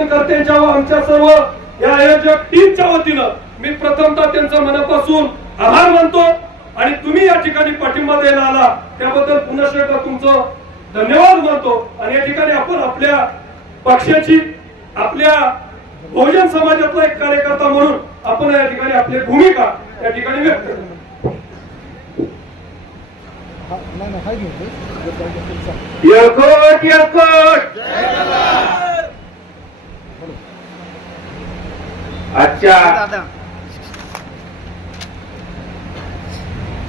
कार्यकर्त्यांच्या व आमच्या सर्व या आयोजक टीमच्या वतीनं मी प्रथमतः त्यांचा मनापासून आभार मानतो आणि तुम्ही या ठिकाणी पाठिंबा द्यायला आला त्याबद्दल पुन्हा एकदा तुमचं धन्यवाद मानतो आणि या ठिकाणी आपण आपल्या पक्षाची आपल्या बहुजन समाजातला एक कार्यकर्ता म्हणून आपण या ठिकाणी आपली भूमिका या ठिकाणी व्यक्त करतो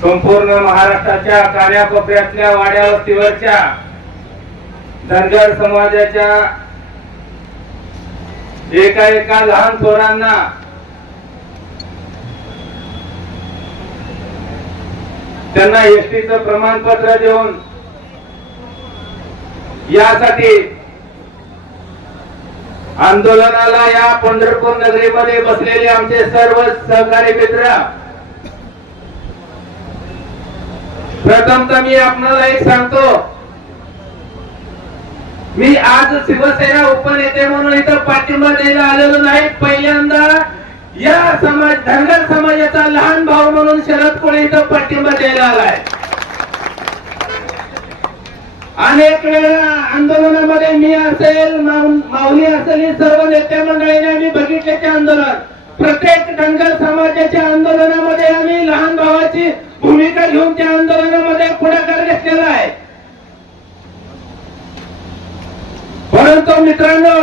संपूर्ण महाराष्ट्राच्या कान्याकोपऱ्यातल्या वाड्या वस्तीवरच्या धनगर समाजाच्या एका एका लहान चोरांना त्यांना एसटीचं प्रमाणपत्र देऊन यासाठी आंदोलनाला या पंढरपूर नगरीमध्ये बसलेले आमचे सर्व सहकारी मित्र प्रथम तर मी आपणाला एक सांगतो मी आज शिवसेना उपनेते म्हणून इथं पाठिंबा द्यायला आलेलो नाही पहिल्यांदा या समाज धनगर समाजाचा लहान भाऊ म्हणून शरद कोळी इथं पाठिंबा द्यायला आलाय अनेक वेळा आंदोलनामध्ये मी असेल माऊली असेल सर्व नेत्या मंडळीने आम्ही बघितले ते आंदोलन प्रत्येक धनगर समाजाच्या आंदोलनामध्ये आम्ही लहान भावाची भूमिका घेऊन त्या आंदोलनामध्ये पुढाकार घेतलेला आहे परंतु मित्रांनो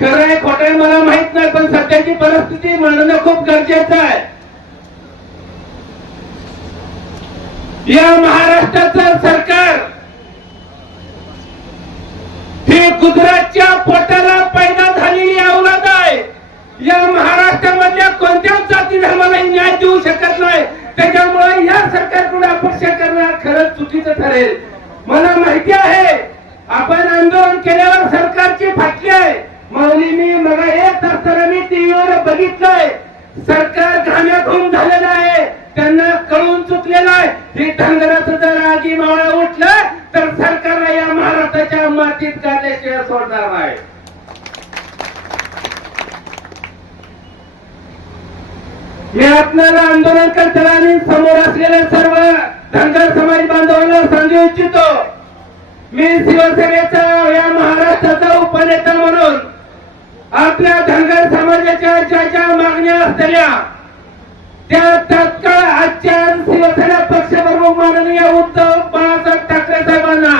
खरं आहे मला माहित नाही पण सध्याची परिस्थिती मांडणं खूप गरजेचं आहे या महाराष्ट्राचं सरकार हे गुजरातच्या पोटाला पैदा झालेली अवलाद आहे या महाराष्ट्रामध्ये कोणत्याच जाती धर्माला न्याय देऊ शकत नाही त्याच्यामुळे या सरकारकडे अपेक्षा करणार खरंच चुकीचं ठरेल मला माहिती आहे आपण आंदोलन केल्यावर सरकारची फाटली आहे माऊली मी मला एक तर मी टीव्हीवर बघितलंय सरकार घाण्याघूम झालेलं आहे त्यांना कळून चुकलेलं आहे हे धनगराचं जर आगी मावळा उठलं तर सरकारला या महाराष्ट्राच्या मातीत कायदेशीर सोडणार नाही मी आपल्याला आंदोलन करताना समोर असलेल्या सर्व धनगर समाज बांधवांना सांगू इच्छितो मी शिवसेनेचा या महाराष्ट्राचा उपनेता म्हणून आपल्या धनगर समाजाच्या ज्या ज्या मागण्या असलेल्या त्या तत्काळ आजच्या शिवसेना पक्षप्रमुख माननीय उद्धव आंबेडकर साहेबांना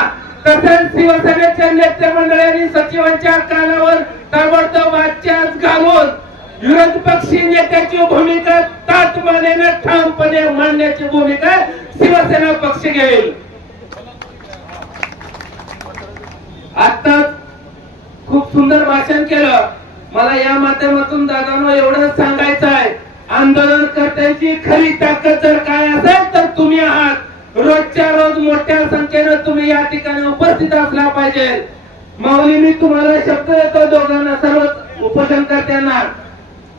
तसेच शिवसेनेच्या नेते मंडळाने सचिवांच्या कानावर ताबडतोब आजच्या घालून विरोधी पक्षी नेत्याची भूमिका तात्माने ठामपणे मांडण्याची भूमिका शिवसेना पक्ष घेईल आता खूप सुंदर भाषण केलं मला या माध्यमातून दादांना एवढंच सांगायचं आहे आंदोलन खरी ताकद जर काय असेल तर तुम्ही आहात रोजच्या रोज मोठ्या संख्येनं तुम्ही या ठिकाणी उपस्थित असला पाहिजे माऊली मी तुम्हाला शब्द देतो दोघांना सर्व करताना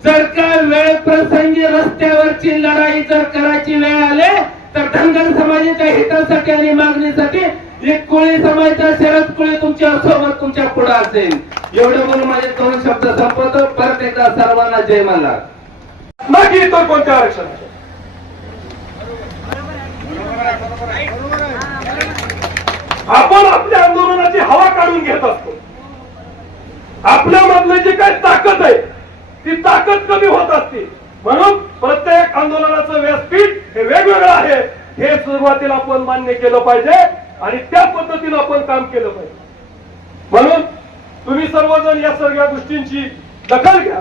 जर का वेळ प्रसंगी रस्त्यावरची लढाई जर करायची वेळ आले तर धनगर समाजाच्या हितासाठी आणि मागणीसाठी एक कोळी समाजाचा शरद कोळी तुमच्या सोबत तुमच्या पुढे असेल एवढं बोलून माझे दोन शब्द संपवतो परत एकदा सर्वांना जय मला बाकी येतो कोणत्या आरक्षण आपण आपल्या आंदोलनाची हवा काढून घेत असतो आपल्या मधले जी काही ताकद आहे ती ताकद कमी होत असते म्हणून प्रत्येक आंदोलनाचं व्यासपीठ हे वेगवेगळं आहे हे सुरुवातीला आपण मान्य केलं पाहिजे आणि त्या पद्धतीनं आपण काम केलं पाहिजे म्हणून तुम्ही सर्वजण या सगळ्या गोष्टींची दखल घ्या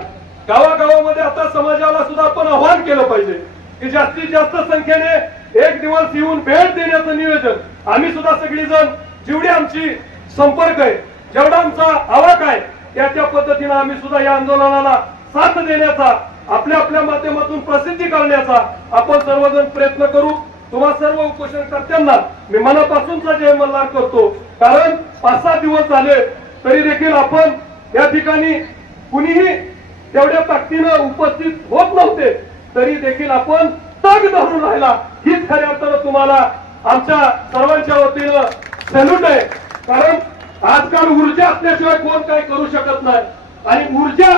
गावागावामध्ये आता समाजाला सुद्धा आपण आव्हान केलं पाहिजे की जास्तीत जास्त संख्येने एक दिवस येऊन भेट देण्याचं नियोजन आम्ही सुद्धा सगळीजण जेवढी आमची संपर्क आहे जेवढा आमचा आवाक आहे त्या पद्धतीनं आम्ही सुद्धा या आंदोलनाला साथ देण्याचा आपल्या आपल्या माध्यमातून प्रसिद्धी करण्याचा आपण सर्वजण प्रयत्न करू तुम्हा सर्व उपोषणकर्त्यांना मी मनापासूनचा जय मल्हार करतो कारण पाच सात दिवस झाले तरी देखील आपण या ठिकाणी कुणीही तेवढ्या ताकदीनं उपस्थित होत नव्हते तरी देखील आपण तग धरून राहिला हीच खऱ्या अर्थानं तुम्हाला आमच्या सर्वांच्या वतीनं सॅल्यूट आहे कारण आजकाल ऊर्जा असल्याशिवाय कोण काही करू शकत नाही आणि ऊर्जा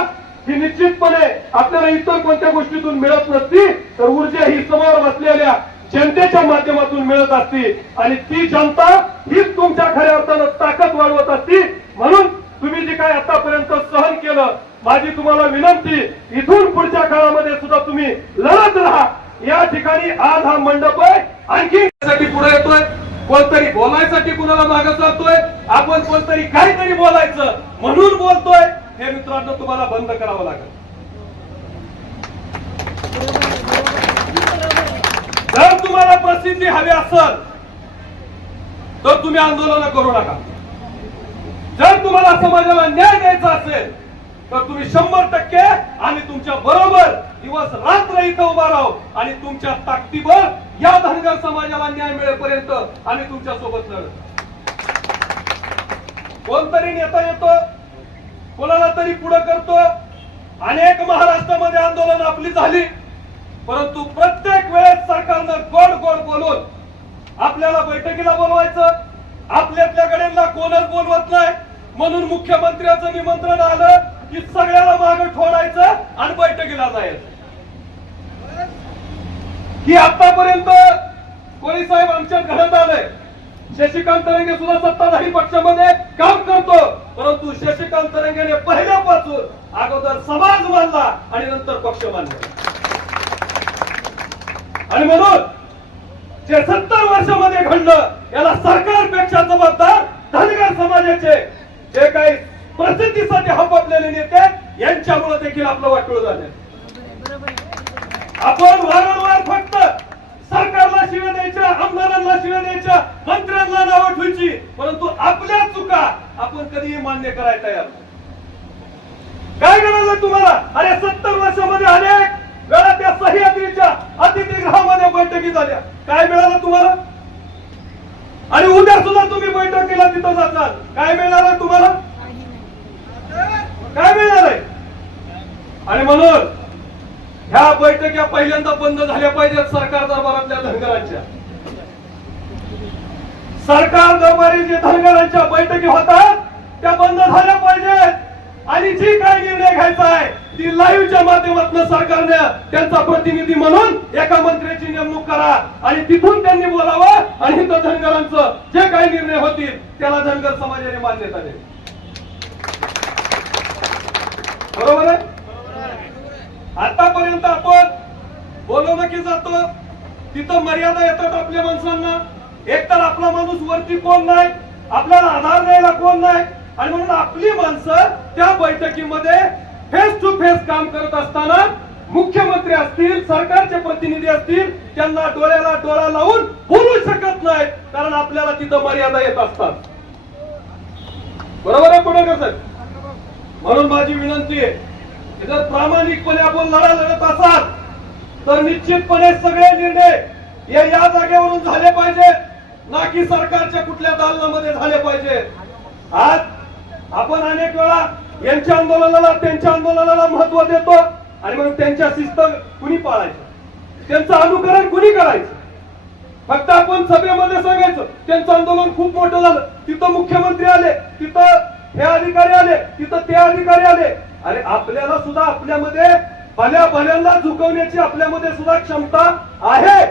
ही निश्चितपणे आपल्याला इतर कोणत्या गोष्टीतून मिळत नसती तर ऊर्जा ही समोर बसलेल्या जनतेच्या माध्यमातून मिळत असती आणि ती जनता हीच तुमच्या खऱ्या अर्थानं ताकद वाढवत असती म्हणून तुम्ही जे काय आतापर्यंत सहन केलं माझी तुम्हाला विनंती इथून पुढच्या काळामध्ये सुद्धा तुम्ही लढत राहा या ठिकाणी आज हा मंडप आहे आणखी पुढे येतोय कोणतरी बोलायसाठी कुणाला मागत जातोय आपण कोणतरी काहीतरी बोलायचं म्हणून बोलतोय हे मित्रांनो तुम्हाला बंद करावं लागेल जर तुम्हाला प्रसिद्धी हवी असेल तर तुम्ही आंदोलन करू नका जर तुम्हाला समाजाला न्याय द्यायचा असेल तर तुम्ही शंभर टक्के आणि तुमच्या बरोबर दिवस रात्र इथं उभा राहू आणि तुमच्या ताकदीवर या धनगर समाजाला न्याय मिळेपर्यंत आम्ही तुमच्या सोबत लढत कोणतरी नेता येतो कोणाला तरी पुढे करतो अनेक महाराष्ट्रामध्ये आंदोलन आपली झाली परंतु प्रत्येक वेळेस सरकारनं गोड गोड बोलून आपल्याला बैठकीला बोलवायचं आपल्यातल्या कडेला कोणच बोलवत नाही म्हणून मुख्यमंत्र्याचं निमंत्रण आलं की सगळ्याला मागे ठोडायचं आणि बैठकीला जायचं की आतापर्यंत कोणी साहेब आमच्या घरात आलंय शशिकांत तरंगे सुद्धा सत्ताधारी पक्षामध्ये काम करतो परंतु शशिकांत तरंगेने पहिल्यापासून अगोदर समाज मानला आणि नंतर पक्ष मानला आणि म्हणून जे सत्तर वर्षामध्ये घडलं याला सरकारपेक्षा जबाबदार धनगर समाजाचे जे काही प्रसिद्धीसाठी हवापलेले नेते यांच्यामुळे देखील आपलं वाटोळ झालं आपण वारंवार फक्त सरकारला शिव्या द्यायच्या आमदारांना शिव्या द्यायच्या मंत्र्यांना नावं ठेवची परंतु आपल्या चुका आपण कधीही मान्य करायला तयार काय मिळालं तुम्हाला अरे सत्तर वर्षामध्ये अनेक वेळा त्या सह्याद्रीच्या अतिथीगृहामध्ये बैठकी झाल्या काय मिळालं तुम्हाला आणि उद्या सुद्धा तुम्ही बैठकीला तिथं जाताल काय मिळणार तुम्हाला काय मिळणार आणि म्हणून ह्या बैठक्या पहिल्यांदा बंद झाल्या पाहिजेत सरकार दरबारातल्या धनगरांच्या सरकार दरबारी जे धनगरांच्या बैठकी होतात त्या बंद झाल्या पाहिजेत आणि जी काय निर्णय घ्यायचा आहे ती लाईव्हच्या माध्यमातून सरकारने त्यांचा प्रतिनिधी म्हणून एका मंत्र्याची नेमणूक करा आणि तिथून त्यांनी बोलावं आणि धनगरांचं जे काही निर्णय होतील त्याला धनगर समाजाने मान्यता द्यावी बरोबर आहे आतापर्यंत आपण बोलवलं की जातो तिथं मर्यादा येतात आपल्या माणसांना एक तर आपला माणूस वरती कोण नाही आपल्याला आधार द्यायला कोण नाही आणि म्हणून आपली माणसं त्या बैठकीमध्ये फेस टू फेस काम करत असताना मुख्यमंत्री असतील सरकारचे प्रतिनिधी असतील त्यांना डोळ्याला डोळा लावून बोलू शकत नाही कारण आपल्याला तिथं मर्यादा येत असतात बरोबर आहे पुणे कसं म्हणून माझी विनंती आहे जर प्रामाणिकपणे आपण लढा लढत असाल तर निश्चितपणे सगळे निर्णय या या जागेवरून झाले पाहिजे ना की सरकारच्या कुठल्या दालनामध्ये झाले पाहिजे आज आपण अनेक वेळा यांच्या आंदोलनाला त्यांच्या आंदोलनाला महत्व देतो आणि मग त्यांच्या शिस्त कुणी पाळायचं त्यांचं अनुकरण कुणी करायचं फक्त आपण सभेमध्ये सांगायचं त्यांचं आंदोलन खूप मोठं झालं तिथं मुख्यमंत्री आले तिथं हे अधिकारी आले तिथं ते अधिकारी आले आणि आपल्याला सुद्धा आपल्यामध्ये भल्या भल्यांना झुकवण्याची आपल्यामध्ये सुद्धा क्षमता आहे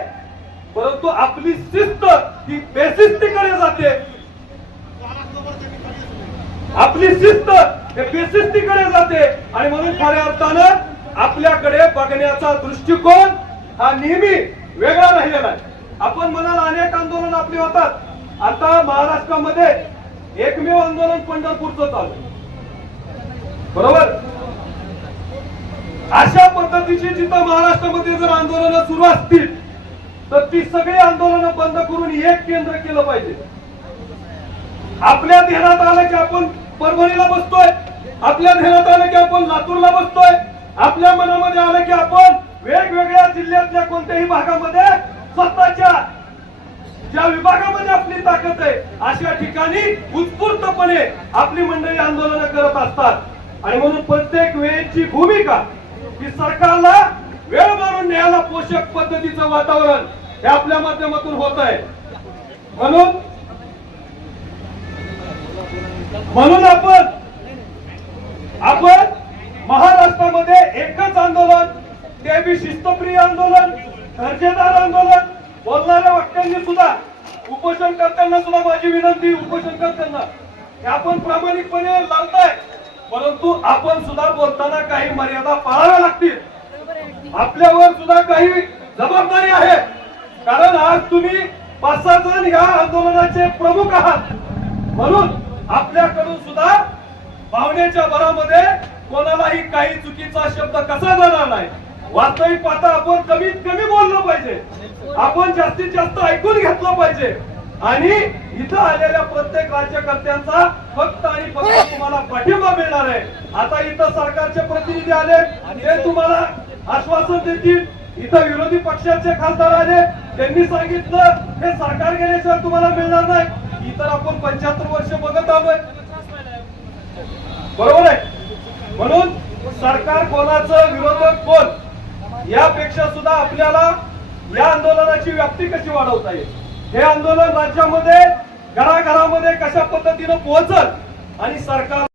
परंतु आपली शिस्त ही बेशिस्तीकडे जाते आपली शिस्त हे बेशिस्तीकडे जाते आणि म्हणून खऱ्या अर्थानं आपल्याकडे बघण्याचा दृष्टिकोन हा नेहमी वेगळा राहिलेला आहे आपण म्हणाल अनेक आंदोलन आपली होतात आता महाराष्ट्रामध्ये एकमेव आंदोलन पंढरपूरचं चालू बरोबर अशा पद्धतीची जिथं महाराष्ट्रामध्ये जर आंदोलनं सुरू असतील तर ती सगळी आंदोलनं बंद करून एक केंद्र केलं पाहिजे आपल्या ध्यानात आलं की आपण परभणीला बसतोय आपल्या ध्यानात आलं की आपण लातूरला बसतोय आपल्या मनामध्ये आलं की आपण वेगवेगळ्या जिल्ह्यातल्या कोणत्याही भागामध्ये स्वतःच्या ज्या विभागामध्ये आपली ताकद आहे अशा ठिकाणी उत्स्फूर्तपणे आपली मंडळी आंदोलन करत असतात आणि म्हणून प्रत्येक वेळेची भूमिका की सरकारला वेळ मारून न्यायला पोषक पद्धतीचं वातावरण हे आपल्या माध्यमातून होत आहे म्हणून म्हणून आपण आपण महाराष्ट्रामध्ये एकच आंदोलन ते बी शिस्तप्रिय आंदोलन दर्जेदार आंदोलन बोलणाऱ्या वाक्यांनी सुद्धा उपोषण करताना सुद्धा माझी विनंती उपोषण करताना हे आपण प्रामाणिकपणे लावताय परंतु आपण सुद्धा बोलताना काही मर्यादा पाळाव्या लागतील आपल्यावर सुद्धा काही जबाबदारी आहे कारण आज तुम्ही पाच सहा जण या आंदोलनाचे प्रमुख आहात म्हणून आपल्याकडून सुद्धा भावनेच्या भरामध्ये कोणालाही काही चुकीचा शब्द कसा जाणार नाही वास्तविक पाहता आपण कमीत कमी बोललो पाहिजे आपण जास्तीत जास्त ऐकून घेतलं पाहिजे आणि इथं आलेल्या प्रत्येक राज्यकर्त्यांचा फक्त आणि फक्त तुम्हाला पाठिंबा मिळणार आहे आता इथं सरकारचे प्रतिनिधी आले ते तुम्हाला आश्वासन देतील इथं विरोधी पक्षाचे खासदार आले त्यांनी सांगितलं हे सरकार गेल्याशिवाय तुम्हाला मिळणार नाही इतर आपण पंच्याहत्तर वर्ष बघत आहोत बरोबर आहे म्हणून सरकार कोणाचं विरोधक कोण यापेक्षा सुद्धा आपल्याला या आंदोलनाची व्याप्ती कशी वाढवता येईल हे आंदोलन राज्यामध्ये घराघरामध्ये कशा पद्धतीनं पोहोचत आणि सरकार